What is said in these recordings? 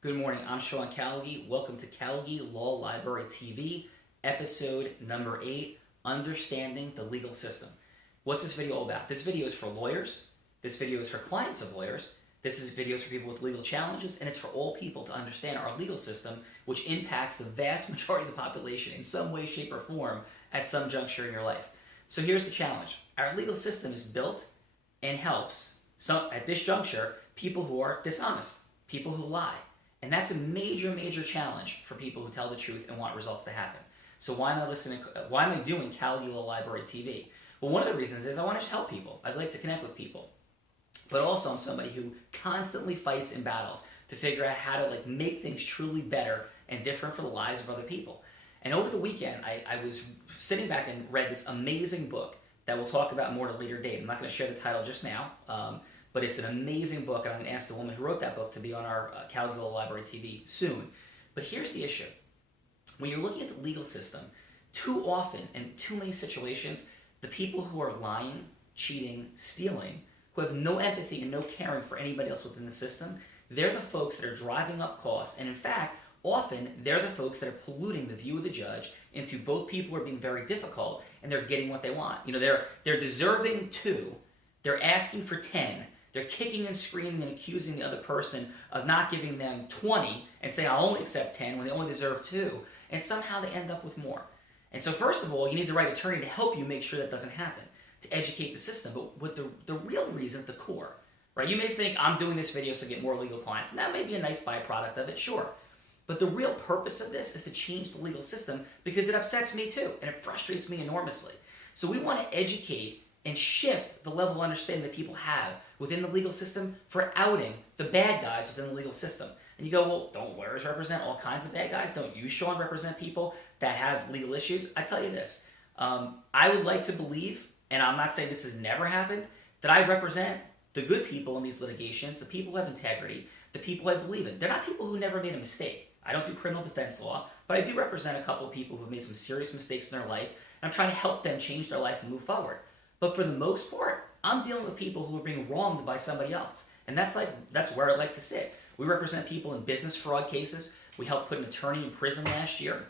Good morning, I'm AskSeanCallagy. Welcome to Callagy Law Library TV, episode number 8, Understanding the Legal System. What's this video all about? This video is for lawyers, this video is for clients of lawyers, this is videos for people with legal challenges, and it's for all people to understand our legal system, which impacts the vast majority of the population in some way, shape, or form at some juncture in your life. So here's the challenge. Our legal system is built and helps, at this juncture, people who are dishonest, people who lie. And that's a major, major challenge for people who tell the truth and want results to happen. So why am I doing Callagy Law Library TV? Well, one of the reasons is I want to just help people. I'd like to connect with people. But also I'm somebody who constantly fights in battles to figure out how to make things truly better and different for the lives of other people. And over the weekend, I was sitting back and read this amazing book that we'll talk about more at a later date. I'm not going to share the title just now. But it's an amazing book, and I'm going to ask the woman who wrote that book to be on our Callagy Law Library TV soon. But here's the issue. When you're looking at the legal system, too often, in too many situations, the people who are lying, cheating, stealing, who have no empathy and no caring for anybody else within the system, they're the folks that are driving up costs. And in fact, often, they're the folks that are polluting the view of the judge into both people who are being very difficult, and they're getting what they want. They're deserving 2, they're asking for 10, they're kicking and screaming and accusing the other person of not giving them 20 and saying, I'll only accept 10 when they only deserve 2. And somehow they end up with more. And so first of all, you need the right attorney to help you make sure that doesn't happen, to educate the system. But with the real reason at the core, right? You may think, I'm doing this video so I get more legal clients. And that may be a nice byproduct of it, sure. But the real purpose of this is to change the legal system because it upsets me too. And it frustrates me enormously. So we want to educate and shift the level of understanding that people have within the legal system for outing the bad guys within the legal system. And you go, well, don't lawyers represent all kinds of bad guys? Don't you, Sean, represent people that have legal issues? I tell you this, I would like to believe, and I'm not saying this has never happened, that I represent the good people in these litigations, the people who have integrity, the people I believe in. They're not people who never made a mistake. I don't do criminal defense law, but I do represent a couple of people who have made some serious mistakes in their life, and I'm trying to help them change their life and move forward. But for the most part, I'm dealing with people who are being wronged by somebody else. And that's where I like to sit. We represent people in business fraud cases. We helped put an attorney in prison last year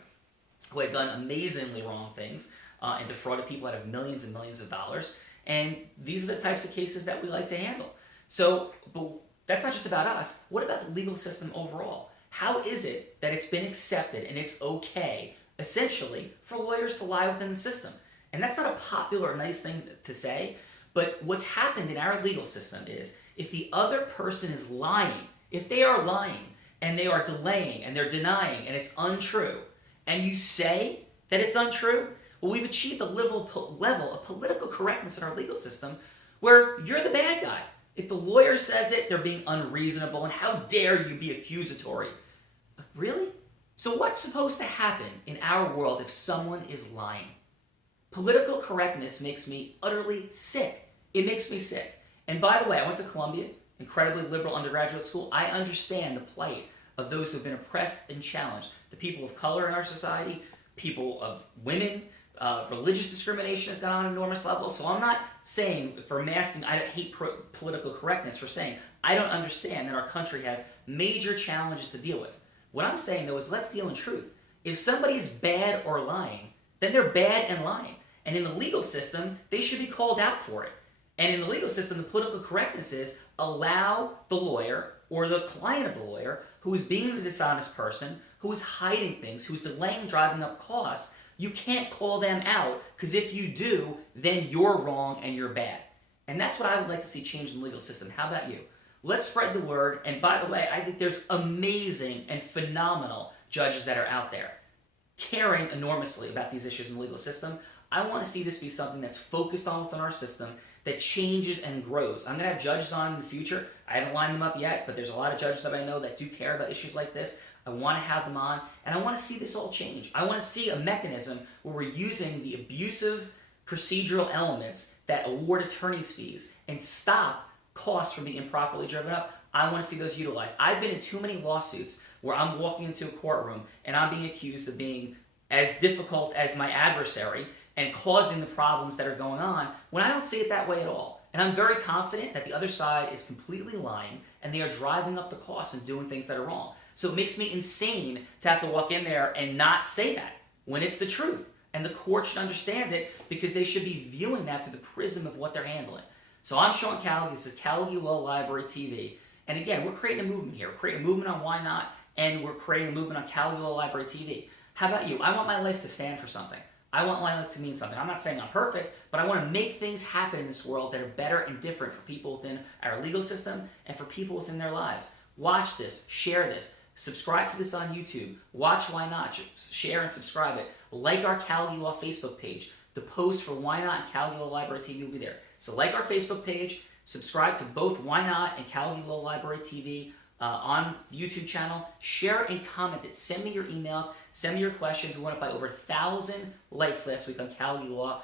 who had done amazingly wrong things and defrauded people out of millions and millions of dollars. And these are the types of cases that we like to handle. So, but that's not just about us. What about the legal system overall? How is it that it's been accepted and it's okay, essentially, for lawyers to lie within the system? And that's not a popular or nice thing to say, but what's happened in our legal system is if the other person is lying, if they are lying and they are delaying and they're denying and it's untrue, and you say that it's untrue, well, we've achieved a level of political correctness in our legal system where you're the bad guy. If the lawyer says it, they're being unreasonable, and how dare you be accusatory? Really? So what's supposed to happen in our world if someone is lying? Political correctness makes me utterly sick. It makes me sick. And by the way, I went to Columbia, incredibly liberal undergraduate school. I understand the plight of those who have been oppressed and challenged. The people of color in our society, people of women, religious discrimination has gone on enormous levels. So I'm not saying for masking, I hate political correctness, for saying I don't understand that our country has major challenges to deal with. What I'm saying though is let's deal in truth. If somebody is bad or lying, then they're bad and lying. And in the legal system, they should be called out for it. And in the legal system, the political correctness is allow the lawyer or the client of the lawyer who is being the dishonest person, who is hiding things, who is delaying driving up costs, you can't call them out because if you do, then you're wrong and you're bad. And that's what I would like to see change in the legal system. How about you? Let's spread the word. And by the way, I think there's amazing and phenomenal judges that are out there caring enormously about these issues in the legal system. I want to see this be something that's focused on within our system, that changes and grows. I'm going to have judges on in the future. I haven't lined them up yet, but there's a lot of judges that I know that do care about issues like this. I want to have them on, and I want to see this all change. I want to see a mechanism where we're using the abusive procedural elements that award attorney's fees and stop costs from being improperly driven up. I want to see those utilized. I've been in too many lawsuits where I'm walking into a courtroom and I'm being accused of being as difficult as my adversary and causing the problems that are going on when I don't see it that way at all. And And I'm very confident that the other side is completely lying and they are driving up the cost and doing things that are wrong. So it makes me insane to have to walk in there and not say that when it's the truth. And the court should understand it because they should be viewing that through the prism of what they're handling. So I'm Sean Callagy. This is Callagy Law Library TV. And again, we're creating a movement here. We're creating a movement on Why Not, and we're creating a movement on Callagy Law Library TV. How about you? I want my life to stand for something. I want my life to mean something. I'm not saying I'm perfect, but I want to make things happen in this world that are better and different for people within our legal system and for people within their lives. Watch this, share this, subscribe to this on YouTube, watch Why Not, share and subscribe it, like our Callagy Law Facebook page. The post for Why Not and Callagy Law Library TV will be there. So like our Facebook page, subscribe to both Why Not and Callagy Law Library TV on YouTube channel. Share and comment it. Send me your emails. Send me your questions. We went up by over 1,000 likes last week on Callagy Law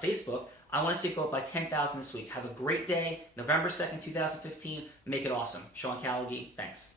Facebook. I want to see it go up by 10,000 this week. Have a great day. November 2nd, 2015. Make it awesome. Sean Callagy. Thanks.